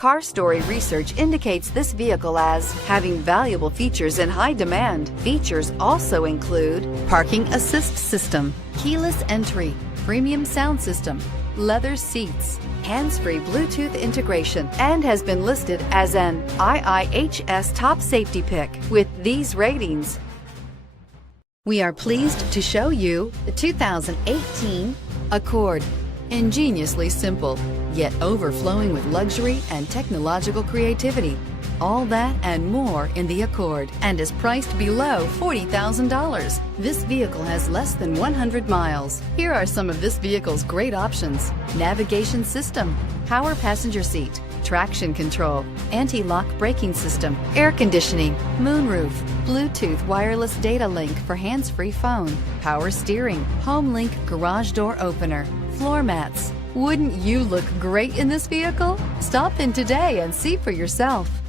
Car Story research indicates this vehicle as having valuable features in high demand. Features also include parking assist system, keyless entry, premium sound system, leather seats, hands-free Bluetooth integration, and has been listed as an IIHS top safety pick with these ratings. We are pleased to show you the 2018 Accord. Ingeniously simple, yet overflowing with luxury and technological creativity. All that and more in the Accord, and is priced below $40,000. This vehicle has less than 100 miles. Here are some of this vehicle's great options: navigation system, power passenger seat, traction control, anti-lock braking system, air conditioning, moonroof, Bluetooth wireless data link for hands-free phone, power steering, home link garage door opener, floor mats. Wouldn't you look great in this vehicle? Stop in today and see for yourself.